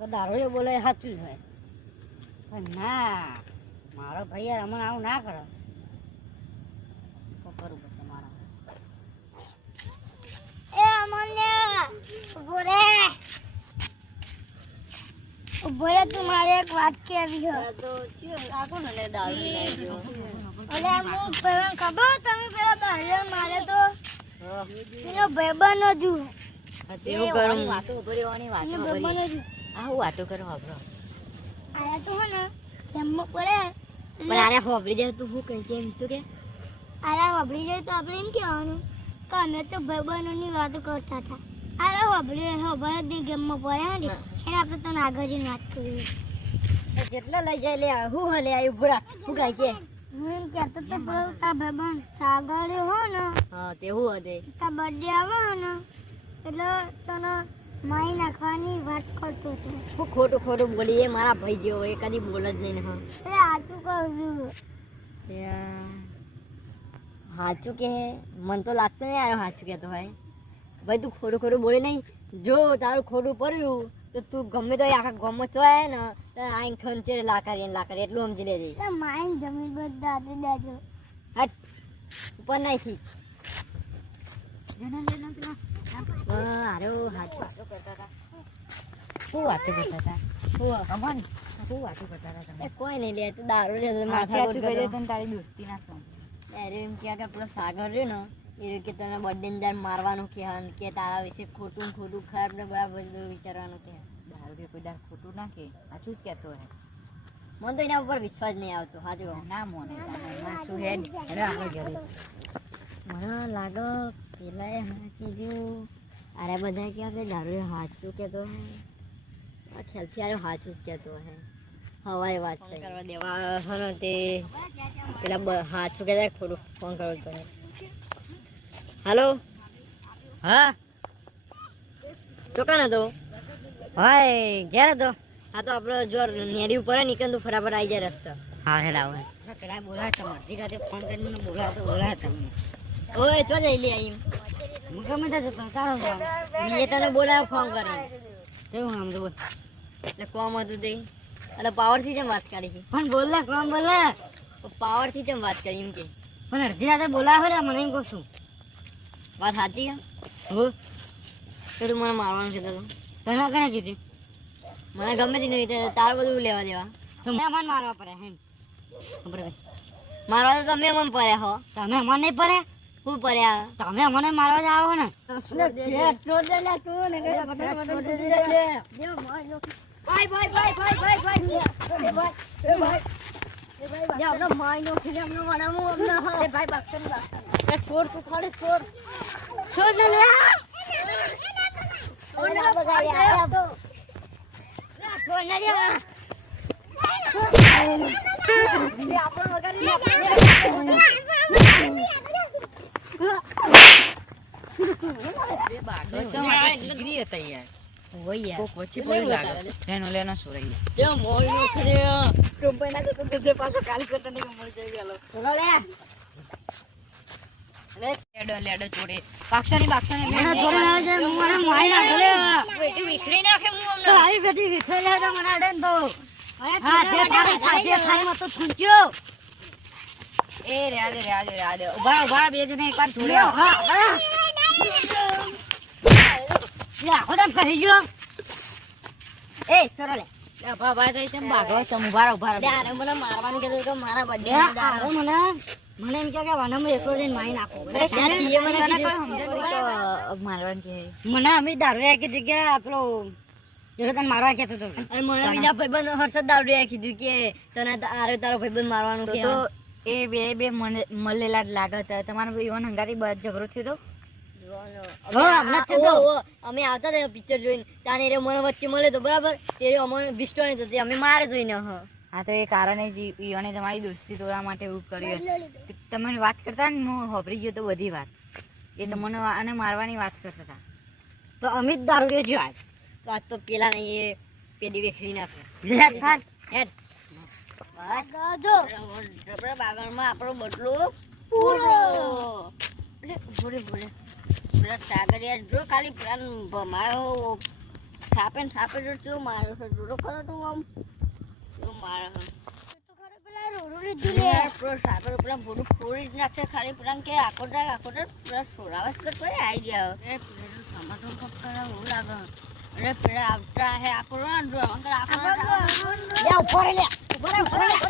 તો દારૂ બોલે સાચું જ હોય પણ ના મારો ભાઈ યાર હમણાં આવું ના કરો તો કરવું પડશે મારા એ અમન્ય ઉભો રે તું મારે એક વાત કહેવી છે તો આગો ને દારૂ લઈ ગયો અરે હું પેલા ખબર તમે પેલા દારૂ મારે તો એનો ભાઈબંધ જ તેવું કરું વાતો ભરવાની વાતો એનો ભરી ભાઈબંધ જ આ હું વાતો કરો આપણો આયા તો હે ને જમવા પડે પણ આને હોબળી જાય તું હું કહી છે એમ તું કે આરા હોબળી જાય તો આપણે એમ કહેવાનું કે અમે તો ભાઈબંધોની વાતો કરતા હતા આરા હોબળી હોબળ જ ગેમમાં પડ્યા ને એને આપણે તને આગળ જઈને વાત કરીએ જેટલા લઈ જાય લે હું હલે આવ્યું ભૂરા હું કહી છે હું એમ કહેતો તો પેલો તાર ભાઈબંધ સાગર હો ને હા તેવું હતે તાર બર્થડે આવે ને એટલે તને મારી નાખવાની વાત કરતો હતો હું ખોટું ખોટું બોલી એ મારા ભાઈ જેવો એ કદી બોલ જ નહીં ને હા એટલે સાચું કહું સાચું કે મન તો લાગતું નહીં યાર સાચું કહેતો ભાઈ ભાઈ તું ખોટું ખોટું બોલી નહીં જો તારું ખોટું પડ્યું તો તું ગમે તો આખા ગામમાં ચોય ને તો આઈને ખંચે લાકડી એટલું સમજી લેજે એટલે મારી જમીન બધા આપી દેજો હટ ઉપર નહીં અરે સાચું શું વાતો કરતા હતા શું વાતો કરતા હતા તમે કોઈ નહીં લે તું દારૂ લે માથા તારી દોસ્તી ના છો અરે એમ કે પેલો સાગર રહ્યો ને એ કે તને બર્થડે ને મારવાનું કે તારા વિશે ખોટું ખરાબ ને બરાબર વિચારવાનું કે દારૂ કે કોઈ દાર ખોટું ના કે સાચું જ કહેતો હે મને તો એના ઉપર વિશ્વાસ નહીં આવતો સાચું ના મોને શું હે અરે આગળ ઘરે મને લાગે પેલા હા કીધું અરે બધા કહે કે દારૂ સાચું કહેતો હે આ ખ્યાલથી આરે સાચું જ કહેતો હે હવારે વાત છે કરવા દેવા હને તે પેલા સાચું કહેતા ખોટું ફોન કરવો પડે હાલો હા ચોકાન હતો હાય ઘેર હતો હા તો આપણે જો નેરી ઉપર નીકળ તો ફટાફટ આવી જાય રસ્તો હા હેડ આવે પેલા બોલાય તો મરજી ખાતે ફોન કરીને બોલાય તમને ઓય ચો જઈ લે આઈ હું ગમે તે જતો તારો મેં તને બોલાયો ફોન કરીને કેવું આમ તો બોલ એટલે કોમ હતું તે એટલે પાવરથી જેમ વાત કરી છે પણ બોલ ને કોમ બોલે પાવરથી જેમ વાત કરી એમ કે પણ અડધી રાતે બોલાવે ને મને એમ કહું છું વાત સાચી છે હો તો તું મને મારવાનું કહેતો હતો તને કને કીધું મને ગમે તે નહીં તારું બધું લેવા દેવા તો મેં મને મારવા પડ્યા એમ ખબર ભાઈ મારવા તો તમે મને પડ્યા હો તમે મને નહીં પડ્યા શું પડ્યા તમે મને મારવા જ આવો ને ઉભા બે જણા એકવાર છોડ્યા કહી ગયો એ સરો લે ભાઈ તો તેમ ભાગો તમ ઉભા યાર મને મારવાનું કીધું કે મારા બર્થડે મને એમ કે વનમાં એકલો જઈને મારી નાખો મારવાનું કે મને અમે દારૂ રાખી જગ્યા પેલો તને મારવા કહેતો હતો અને મને બીજા ભાઈબંધ હર્ષદ દારૂ રાખી દીધું કે તને તારો ભાઈબંધ મારવાનું કે તો એ બે મળેલા જ લાગત તમારો ઈવન હંગારી ઝઘડો થયો તો અમે આવતા હતા પિક્ચર જોઈને ત્યાં એ મને વચ્ચે મળે તો બરાબર તે અમને વિસ્ટો નહીં થતી અમે મારે જોઈને હા તો એ કારણે જ ઈવને તમારી દોસ્તી તોડવા માટે એવું કર્યું તમે વાત કરતા ને હું હોભરી ગયો તો બધી વાત એ તો મને આને મારવાની વાત કરતા હતા તો અમે જ દારૂ લેજો આજ તો આજ તો પેલા ને એ પેલી વેખરી નાખે બાગરમાં આપણો બદલો પૂરો બોલે સાગર યાર જો ખાલી પ્લાન મારો થાપે ને થાપે તો કેવું મારો છે જોડો કરો તું આમ કેવું મારે છે તો ખરે પેલા રોડું લીધું લે યાર પેલો સાપર પેલા બોડું ફોડી જ નાખશે ખાલી પેલા કે આખો પેલા છોડાવે છે તો કઈ આઈડિયા આવે પેલું સમાધાન કપ કરે એવું લાગે અરે પેલા આવતા હે આખો લે ઉપર લે ઉપર